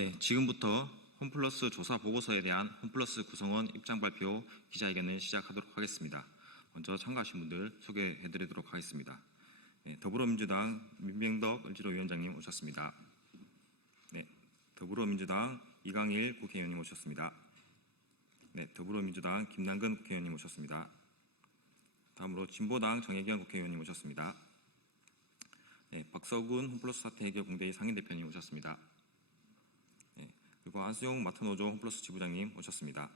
네, 지금부터 홈플러스 조사 보고서에 대한 홈플러스 구성원 입장 발표 기자회견을 시작하도록 하겠습니다. 먼저 참가하신 분들 소개해드리도록 하겠습니다. 네, 더불어민주당 민병덕 을지로위원장님 오셨습니다. 네, 더불어민주당 이강일 국회의원님 오셨습니다. 네, 더불어민주당 김남근 국회의원님 오셨습니다. 다음으로 진보당 정혜경 국회의원님 오셨습니다. 네, 박서군 홈플러스 사태 해결 공대의 상임대표님 오셨습니다. 네, 그리고 안수용 마트노조 홈플러스 지부장님 오셨습니다.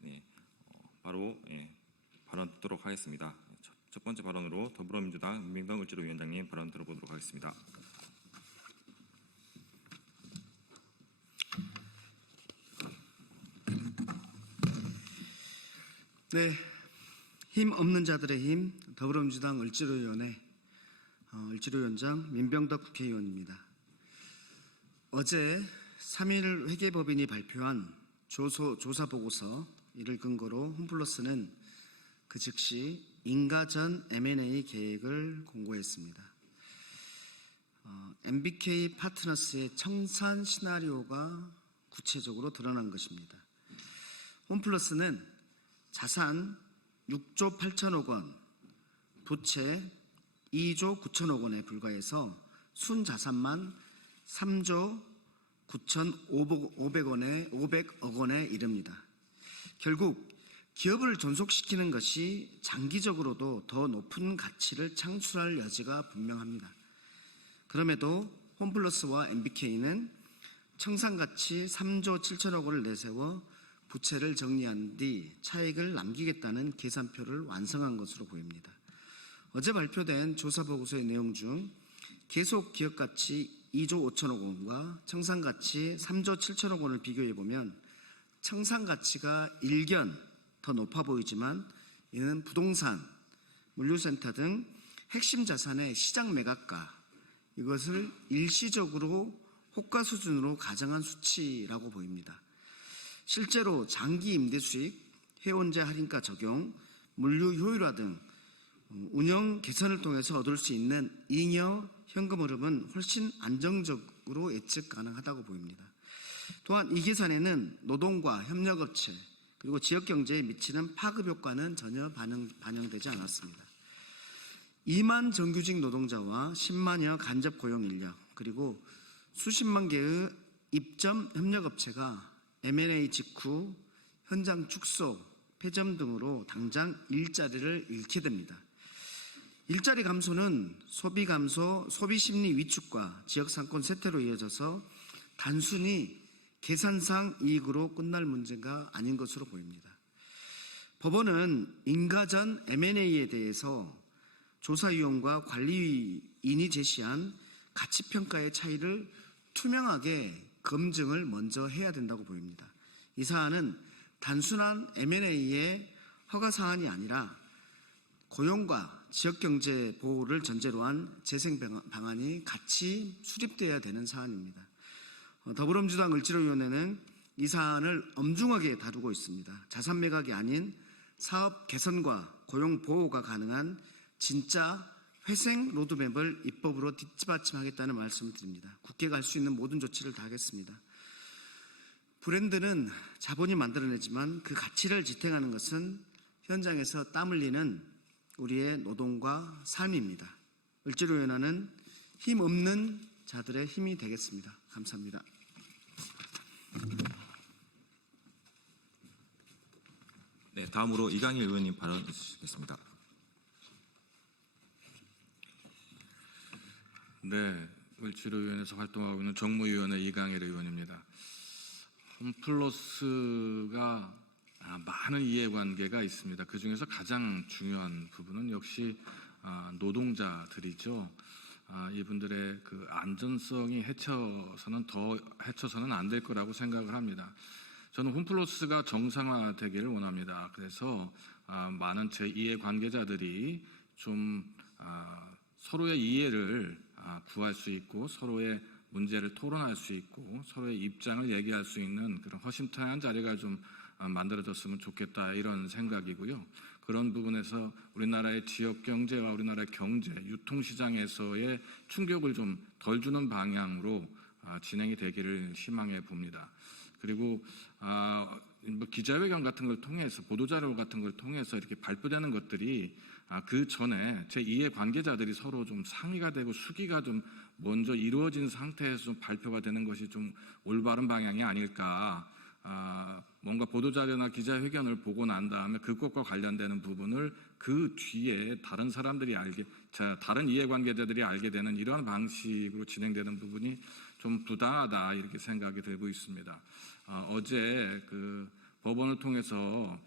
네, 바로 발언 듣도록 하겠습니다. 첫 번째 발언으로 더불어민주당 민병덕 을지로위원장님 발언 들어보도록 하겠습니다. 네, 힘 없는 자들의 힘 더불어민주당 을지로위원회 을지로위원장 민병덕 국회의원입니다. 어제 3일 회계법인이 발표한 조사보고서 이를 근거로 홈플러스는 그 즉시 인가전 M&A 계획을 공고했습니다. MBK 파트너스의 청산 시나리오가 구체적으로 드러난 것입니다. 홈플러스는 자산 6조 8천억 원, 부채 2조 9천억 원에 불과해서 순자산만 3조 9,500억 원에 이릅니다. 결국 기업을 존속시키는 것이 장기적으로도 더 높은 가치를 창출할 여지가 분명합니다. 그럼에도 홈플러스와 MBK는 청산가치 3조 7천억 원을 내세워 부채를 정리한 뒤 차익을 남기겠다는 계산표를 완성한 것으로 보입니다. 어제 발표된 조사보고서의 내용 중 계속 기업가치 2조 5천억 원과 청산가치 3조 7천억 원을 비교해보면 청산가치가 일견 더 높아 보이지만 이는 부동산, 물류센터 등 핵심 자산의 시장 매각가, 이것을 일시적으로 호가 수준으로 가정한 수치라고 보입니다. 실제로 장기 임대 수익, 해운제 할인가 적용, 물류 효율화 등 운영 개선을 통해서 얻을 수 있는 잉여 현금 흐름은 훨씬 안정적으로 예측 가능하다고 보입니다. 또한 이 계산에는 노동과 협력업체 그리고 지역경제에 미치는 파급 효과는 전혀 반영되지 않았습니다. 2만 정규직 노동자와 10만여 간접 고용 인력 그리고 수십만 개의 입점 협력업체가 M&A 직후 현장 축소, 폐점 등으로 당장 일자리를 잃게 됩니다. 일자리 감소는 소비 감소, 소비 심리 위축과 지역 상권 쇠퇴로 이어져서 단순히 계산상 이익으로 끝날 문제가 아닌 것으로 보입니다. 법원은 인가전 M&A에 대해서 조사위원과 관리인이 제시한 가치평가의 차이를 투명하게 검증을 먼저 해야 된다고 보입니다. 이 사안은 단순한 M&A의 허가 사안이 아니라 고용과 지역경제 보호를 전제로 한 재생 방안이 같이 수립되어야 되는 사안입니다. 더불어민주당 을지로위원회는 이 사안을 엄중하게 다루고 있습니다. 자산 매각이 아닌 사업 개선과 고용 보호가 가능한 진짜 회생 로드맵을 입법으로 뒷받침하겠다는 말씀을 드립니다. 국회가 할 수 있는 모든 조치를 다하겠습니다. 브랜드는 자본이 만들어내지만 그 가치를 지탱하는 것은 현장에서 땀 흘리는 우리의 노동과 삶입니다. 을지로위원회는 힘 없는 자들의 힘이 되겠습니다. 감사합니다. 네, 다음으로 이강일 의원님 발언 주시겠습니다. 네, 을지로위원회에서 활동하고 있는 정무위원회 이강일 의원입니다. 홈플러스가 많은 이해관계가 있습니다. 그 중에서 가장 중요한 부분은 역시 노동자들이죠. 이분들의 그 안전성이 해쳐서는 안 될 거라고 생각을 합니다. 저는 홈플러스가 정상화되기를 원합니다. 그래서 많은 제 이해관계자들이 좀 서로의 이해를 구할 수 있고 서로의 문제를 토론할 수 있고 서로의 입장을 얘기할 수 있는 그런 허심탄회한 자리가 좀 만들어졌으면 좋겠다 이런 생각이고요. 그런 부분에서 우리나라의 지역 경제와 우리나라의 경제, 유통시장에서의 충격을 좀 덜 주는 방향으로 진행이 되기를 희망해 봅니다. 그리고 뭐 기자회견 같은 걸 통해서 보도자료 같은 걸 통해서 이렇게 발표되는 것들이 그 전에 제2의 관계자들이 서로 좀 상의가 되고 수기가 좀 먼저 이루어진 상태에서 좀 발표가 되는 것이 좀 올바른 방향이 아닐까. 뭔가 보도자료나 기자회견을 보고 난 다음에 그것과 관련되는 부분을 그 뒤에 다른 사람들이 다른 이해관계자들이 알게 되는 이러한 방식으로 진행되는 부분이 좀 부당하다 이렇게 생각이 들고 있습니다. 어제 그 법원을 통해서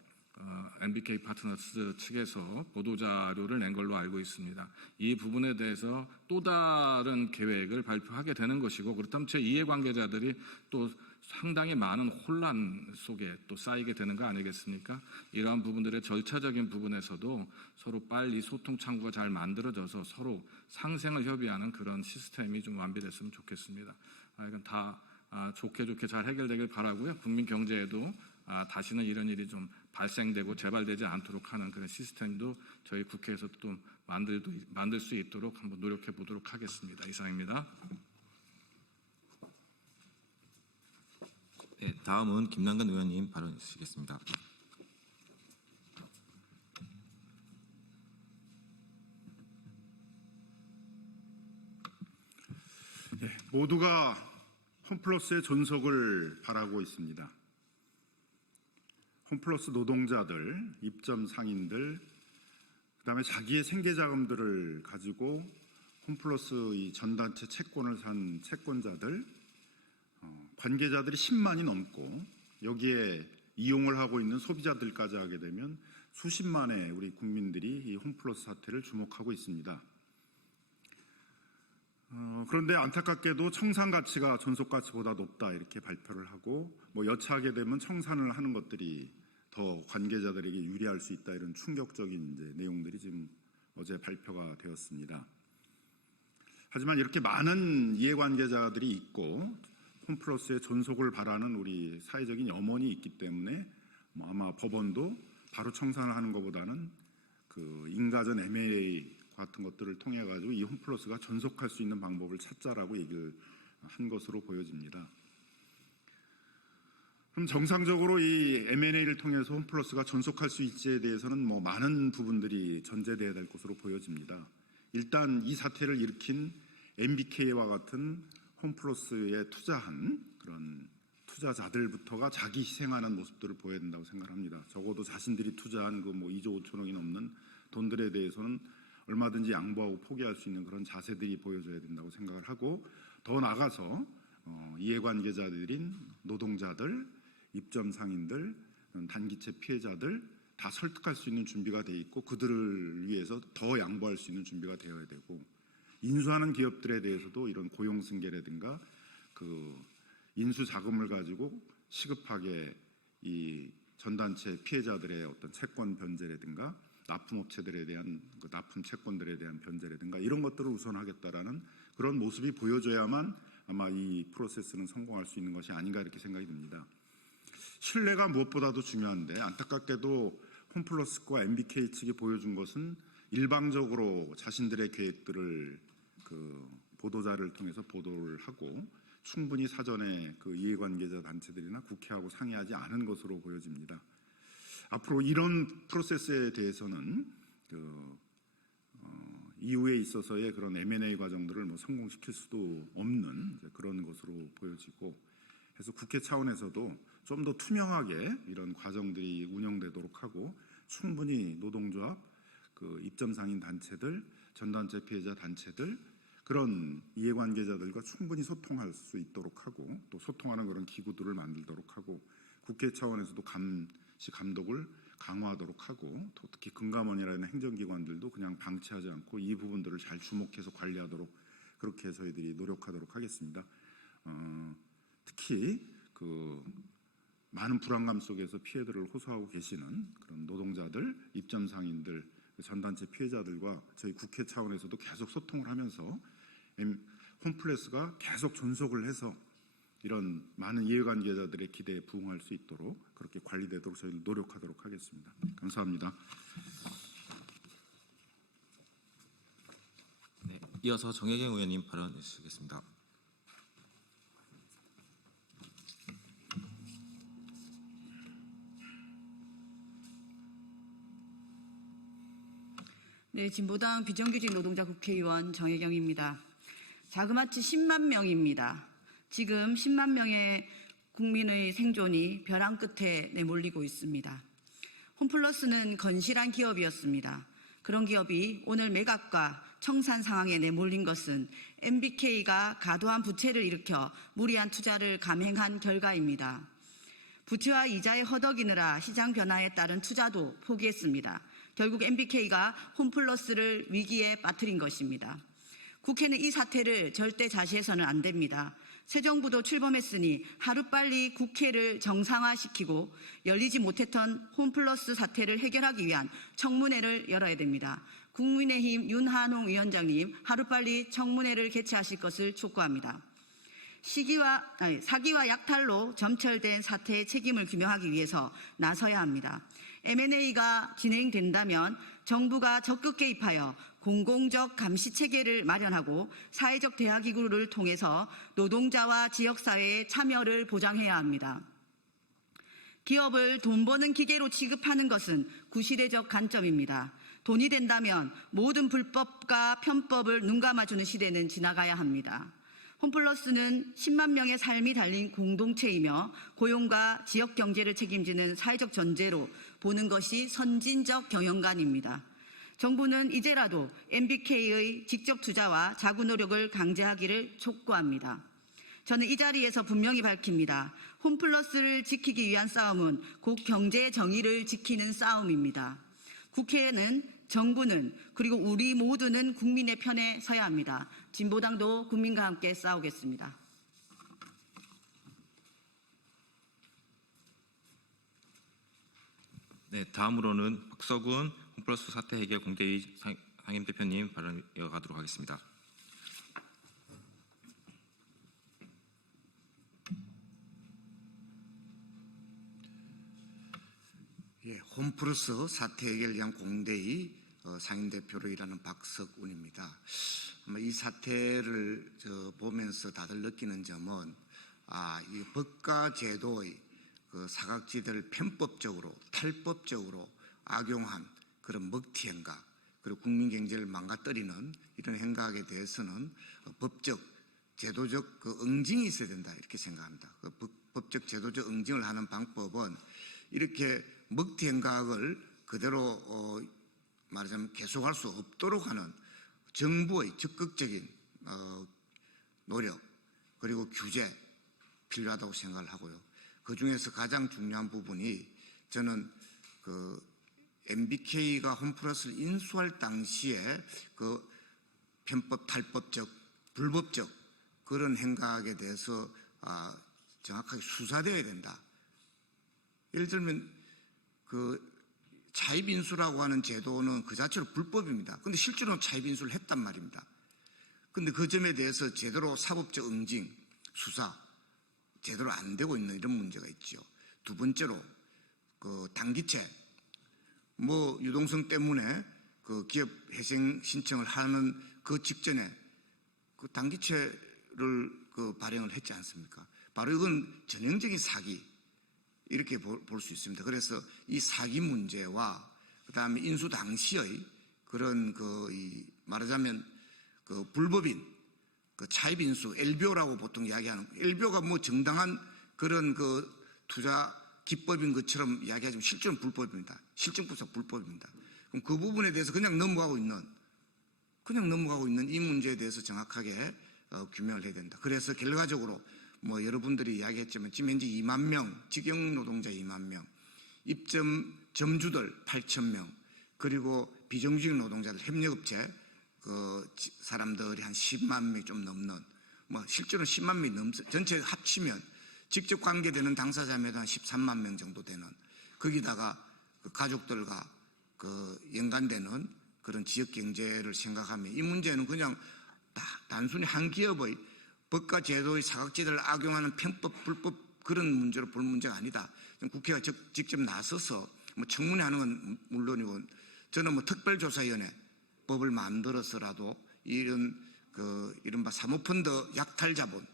MBK 파트너스 측에서 보도자료를 낸 걸로 알고 있습니다. 이 부분에 대해서 또 다른 계획을 발표하게 되는 것이고, 그렇다면 제 이해관계자들이 또 상당히 많은 혼란 속에 또 쌓이게 되는 거 아니겠습니까? 이러한 부분들의 절차적인 부분에서도 서로 빨리 소통 창구가 잘 만들어져서 서로 상생을 협의하는 그런 시스템이 좀 완비됐으면 좋겠습니다. 이건 다 좋게 잘 해결되길 바라고요. 국민 경제에도 다시는 이런 일이 좀 발생되고 재발되지 않도록 하는 그런 시스템도 저희 국회에서 또 만들 수 있도록 한번 노력해 보도록 하겠습니다. 이상입니다. 네, 다음은 김남근 의원님 발언 주시겠습니다. 네, 모두가 홈플러스의 존속을 바라고 있습니다. 홈플러스 노동자들, 입점 상인들, 그다음에 자기의 생계자금들을 가지고 홈플러스 이 전단체 채권을 산 채권자들, 관계자들이 10만이 넘고 여기에 이용을 하고 있는 소비자들까지 하게 되면 수십만의 우리 국민들이 이 홈플러스 사태를 주목하고 있습니다. 그런데 안타깝게도 청산 가치가 존속 가치보다 높다 이렇게 발표를 하고 여차하게 되면 청산을 하는 것들이 더 관계자들에게 유리할 수 있다 이런 충격적인 이제 내용들이 지금 어제 발표가 되었습니다. 하지만 이렇게 많은 이해관계자들이 있고 홈플러스의 존속을 바라는 우리 사회적인 염원이 있기 때문에 아마 법원도 바로 청산을 하는 것보다는 그 인가전 M&A 같은 것들을 통해 가지고 이 홈플러스가 존속할 수 있는 방법을 찾자라고 얘기를 한 것으로 보여집니다. 그럼 정상적으로 이 M&A를 통해서 홈플러스가 존속할 수 있지에 대해서는 많은 부분들이 전제되어야 될 것으로 보여집니다. 일단 이 사태를 일으킨 MBK와 같은 홈플러스에 투자한 그런 투자자들부터가 자기 희생하는 모습들을 보여야 된다고 생각합니다. 적어도 자신들이 투자한 그 2조 5천억이 넘는 돈들에 대해서는 얼마든지 양보하고 포기할 수 있는 그런 자세들이 보여줘야 된다고 생각을 하고, 더 나아가서 이해관계자들인 노동자들, 입점 상인들, 단기채 피해자들 다 설득할 수 있는 준비가 돼 있고 그들을 위해서 더 양보할 수 있는 준비가 되어야 되고, 인수하는 기업들에 대해서도 이런 고용 승계라든가 그 인수 자금을 가지고 시급하게 이 전단체 피해자들의 어떤 채권 변제라든가 납품업체들에 대한 그 납품 채권들에 대한 변제라든가 이런 것들을 우선하겠다라는 그런 모습이 보여줘야만 아마 이 프로세스는 성공할 수 있는 것이 아닌가 이렇게 생각이 듭니다. 신뢰가 무엇보다도 중요한데 안타깝게도 홈플러스과 MBK 측이 보여준 것은 일방적으로 자신들의 계획들을 그 보도자를 통해서 보도를 하고 충분히 사전에 그 이해관계자 단체들이나 국회하고 상의하지 않은 것으로 보여집니다. 앞으로 이런 프로세스에 대해서는 이후에 있어서의 그런 M&A 과정들을 성공시킬 수도 없는 그런 것으로 보여지고, 해서 국회 차원에서도 좀 더 투명하게 이런 과정들이 운영되도록 하고 충분히 노동조합, 그 입점상인 단체들, 전단체 피해자 단체들 그런 이해관계자들과 충분히 소통할 수 있도록 하고 또 소통하는 그런 기구들을 만들도록 하고 국회 차원에서도 감시 감독을 강화하도록 하고 또 특히 금감원이라는 행정기관들도 그냥 방치하지 않고 이 부분들을 잘 주목해서 관리하도록 그렇게 저희들이 노력하도록 하겠습니다. 특히 그 많은 불안감 속에서 피해들을 호소하고 계시는 그런 노동자들, 입점상인들, 전단체 피해자들과 저희 국회 차원에서도 계속 소통을 하면서 홈플러스가 계속 존속을 해서 이런 많은 이해관계자들의 기대에 부응할 수 있도록 그렇게 관리되도록 저희는 노력하도록 하겠습니다. 감사합니다. 네, 이어서 정혜경 의원님 발언 주시겠습니다. 네, 진보당 비정규직 노동자 국회의원 정혜경입니다. 자그마치 10만 명입니다. 지금 10만 명의 국민의 생존이 벼랑 끝에 내몰리고 있습니다. 홈플러스는 건실한 기업이었습니다. 그런 기업이 오늘 매각과 청산 상황에 내몰린 것은 MBK가 과도한 부채를 일으켜 무리한 투자를 감행한 결과입니다. 부채와 이자에 허덕이느라 시장 변화에 따른 투자도 포기했습니다. 결국 MBK가 홈플러스를 위기에 빠뜨린 것입니다. 국회는 이 사태를 절대 자시해서는 안 됩니다. 새 정부도 출범했으니 하루빨리 국회를 정상화시키고 열리지 못했던 홈플러스 사태를 해결하기 위한 청문회를 열어야 됩니다. 국민의힘 윤한홍 위원장님, 하루빨리 청문회를 개최하실 것을 촉구합니다. 사기와 약탈로 점철된 사태의 책임을 규명하기 위해서 나서야 합니다. M&A가 진행된다면 정부가 적극 개입하여 공공적 감시 체계를 마련하고 사회적 대화기구를 통해서 노동자와 지역사회의 참여를 보장해야 합니다. 기업을 돈 버는 기계로 취급하는 것은 구시대적 관점입니다. 돈이 된다면 모든 불법과 편법을 눈감아주는 시대는 지나가야 합니다. 홈플러스는 10만 명의 삶이 달린 공동체이며 고용과 지역 경제를 책임지는 사회적 전제로 보는 것이 선진적 경영관입니다. 정부는 이제라도 MBK의 직접 투자와 자구 노력을 강제하기를 촉구합니다. 저는 이 자리에서 분명히 밝힙니다. 홈플러스를 지키기 위한 싸움은 곧 경제 정의를 지키는 싸움입니다. 국회는 정부는 그리고 우리 모두는 국민의 편에 서야 합니다. 진보당도 국민과 함께 싸우겠습니다. 네, 다음으로는 박서군 홈플러스 사태 해결 공대위 상임대표님 발언 이어가도록 하겠습니다. 예, 홈플러스 사태 해결 위한 공대위 상임대표로 일하는 박석운입니다. 이 사태를 보면서 다들 느끼는 점은 이 법과 제도의 그 사각지대를 편법적으로 탈법적으로 악용한 그런 먹튀 행각, 그리고 국민 경제를 망가뜨리는 이런 행각에 대해서는 법적 제도적 그 응징이 있어야 된다 이렇게 생각합니다. 그 법적 제도적 응징을 하는 방법은 이렇게 먹튀 행각을 그대로 말하자면 계속할 수 없도록 하는 정부의 적극적인 노력 그리고 규제 필요하다고 생각을 하고요. 그 중에서 가장 중요한 부분이 저는 그 MBK가 홈플러스를 인수할 당시에 그 편법, 탈법적, 불법적 그런 행각에 대해서 정확하게 수사되어야 된다. 예를 들면 그 차입인수라고 하는 제도는 그 자체로 불법입니다. 그런데 실제로 차입인수를 했단 말입니다. 그런데 그 점에 대해서 제대로 사법적 응징, 수사 제대로 안 되고 있는 이런 문제가 있죠. 두 번째로 그 단기채 유동성 때문에 그 기업 회생 신청을 하는 그 직전에 그 단기채를 그 발행을 했지 않습니까? 바로 이건 전형적인 사기 이렇게 볼 수 있습니다. 그래서 이 사기 문제와 그다음에 인수 당시의 그런 말하자면 그 불법인 그 차입 인수 LBO라고 보통 이야기하는 LBO가 정당한 그런 그 투자 기법인 것처럼 이야기하지만 실제는 불법입니다. 실정부사 불법입니다. 그럼 그 부분에 대해서 그냥 넘어가고 있는 이 문제에 대해서 정확하게 규명을 해야 된다. 그래서 결과적으로 여러분들이 이야기했지만 지금 현재 2만 명, 직영 노동자 2만 명, 입점 점주들 8천 명, 그리고 비정규직 노동자들 협력업체 그 사람들이 한 10만 명이 좀 넘는 실제로 10만 명이 전체 합치면 직접 관계되는 당사자매도 한 13만 명 정도 되는 거기다가 그 가족들과 그 연관되는 그런 지역 경제를 생각하면 이 문제는 그냥 단순히 한 기업의 법과 제도의 사각지대를 악용하는 편법, 불법 그런 문제로 볼 문제가 아니다. 국회가 직접 나서서 청문회 하는 건 물론이고 저는 특별조사위원회 법을 만들어서라도 이른바 사모펀드 약탈 자본,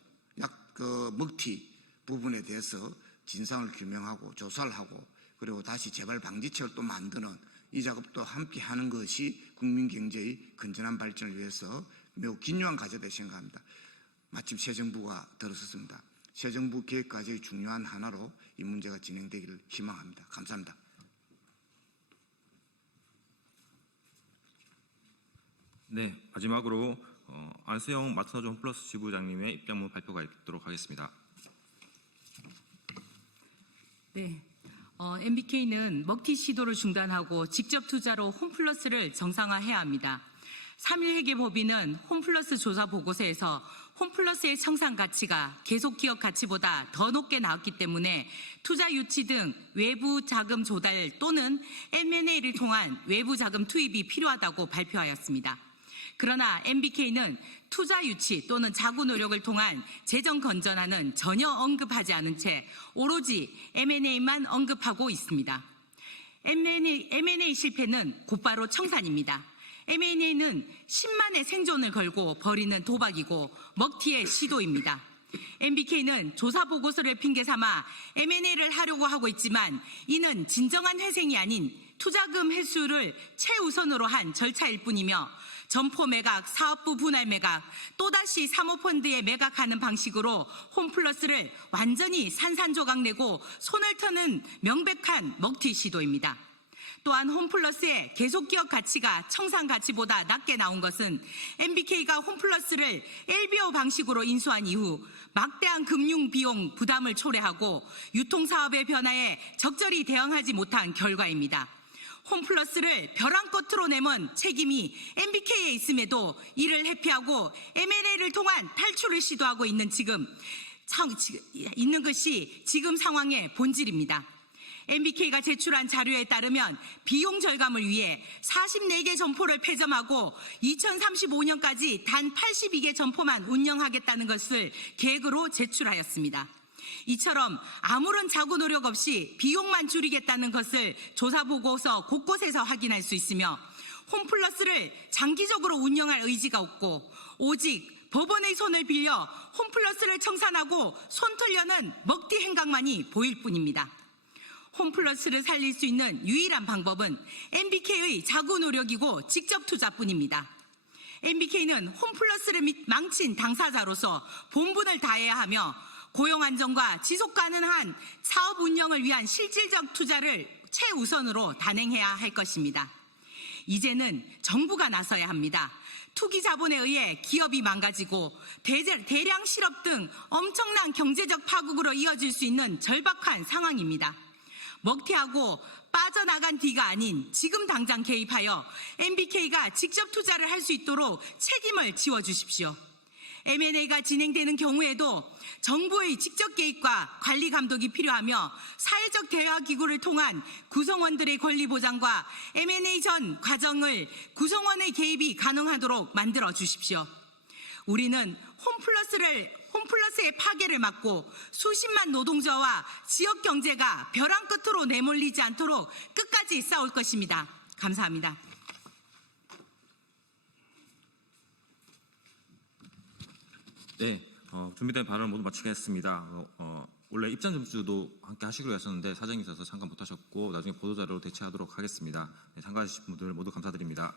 먹튀 부분에 대해서 진상을 규명하고 조사를 하고 그리고 다시 재발 방지책을 또 만드는 이 작업도 함께 하는 것이 국민 경제의 건전한 발전을 위해서 매우 긴요한 과제다 생각합니다. 마침 새 정부가 들어섰습니다. 새 정부 계획 과제의 중요한 하나로 이 문제가 진행되기를 희망합니다. 감사합니다. 네, 마지막으로 안수영 마트너즈 홈플러스 지부장님의 입장문 발표가 있도록 하겠습니다. 네, MBK는 먹튀 시도를 중단하고 직접 투자로 홈플러스를 정상화해야 합니다. 3일 회계법인은 홈플러스 조사 보고서에서 홈플러스의 청산 가치가 계속 기업 가치보다 더 높게 나왔기 때문에 투자 유치 등 외부 자금 조달 또는 M&A를 통한 외부 자금 투입이 필요하다고 발표하였습니다. 그러나 MBK는 투자 유치 또는 자구 노력을 통한 재정 건전화는 전혀 언급하지 않은 채 오로지 M&A만 언급하고 있습니다. M&A 실패는 곧바로 청산입니다. M&A는 10만의 생존을 걸고 벌이는 도박이고 먹튀의 시도입니다. MBK는 조사 보고서를 핑계 삼아 M&A를 하려고 하고 있지만 이는 진정한 회생이 아닌 투자금 회수를 최우선으로 한 절차일 뿐이며 점포 매각, 사업부 분할 매각, 또다시 사모펀드에 매각하는 방식으로 홈플러스를 완전히 산산조각 내고 손을 터는 명백한 먹튀 시도입니다. 또한 홈플러스의 계속기업 가치가 청산 가치보다 낮게 나온 것은 MBK가 홈플러스를 LBO 방식으로 인수한 이후 막대한 금융 비용 부담을 초래하고 유통사업의 변화에 적절히 대응하지 못한 결과입니다. 홈플러스를 벼랑 끝으로 내몬 책임이 MBK에 있음에도 이를 회피하고 M&A를 통한 탈출을 시도하고 있는 것이 지금 상황의 본질입니다. MBK가 제출한 자료에 따르면 비용 절감을 위해 44개 점포를 폐점하고 2035년까지 단 82개 점포만 운영하겠다는 것을 계획으로 제출하였습니다. 이처럼 아무런 자구 노력 없이 비용만 줄이겠다는 것을 조사보고서 곳곳에서 확인할 수 있으며 홈플러스를 장기적으로 운영할 의지가 없고 오직 법원의 손을 빌려 홈플러스를 청산하고 손 털려는 먹튀 행각만이 보일 뿐입니다. 홈플러스를 살릴 수 있는 유일한 방법은 MBK의 자구 노력이고 직접 투자뿐입니다. MBK는 홈플러스를 망친 당사자로서 본분을 다해야 하며 고용 안정과 지속 가능한 사업 운영을 위한 실질적 투자를 최우선으로 단행해야 할 것입니다. 이제는 정부가 나서야 합니다. 투기 자본에 의해 기업이 망가지고 대량 실업 등 엄청난 경제적 파국으로 이어질 수 있는 절박한 상황입니다. 먹튀하고 빠져나간 뒤가 아닌 지금 당장 개입하여 MBK가 직접 투자를 할 수 있도록 책임을 지워주십시오. M&A가 진행되는 경우에도 정부의 직접 개입과 관리 감독이 필요하며 사회적 대화 기구를 통한 구성원들의 권리 보장과 M&A 전 과정을 구성원의 개입이 가능하도록 만들어 주십시오. 우리는 홈플러스의 파괴를 막고 수십만 노동자와 지역 경제가 벼랑 끝으로 내몰리지 않도록 끝까지 싸울 것입니다. 감사합니다. 네, 준비된 발언을 모두 마치겠습니다. 원래 입장 점수도 함께 하시기로 했었는데 사정이 있어서 참가 못하셨고 나중에 보도자료로 대체하도록 하겠습니다. 네, 참가하신 분들 모두 감사드립니다.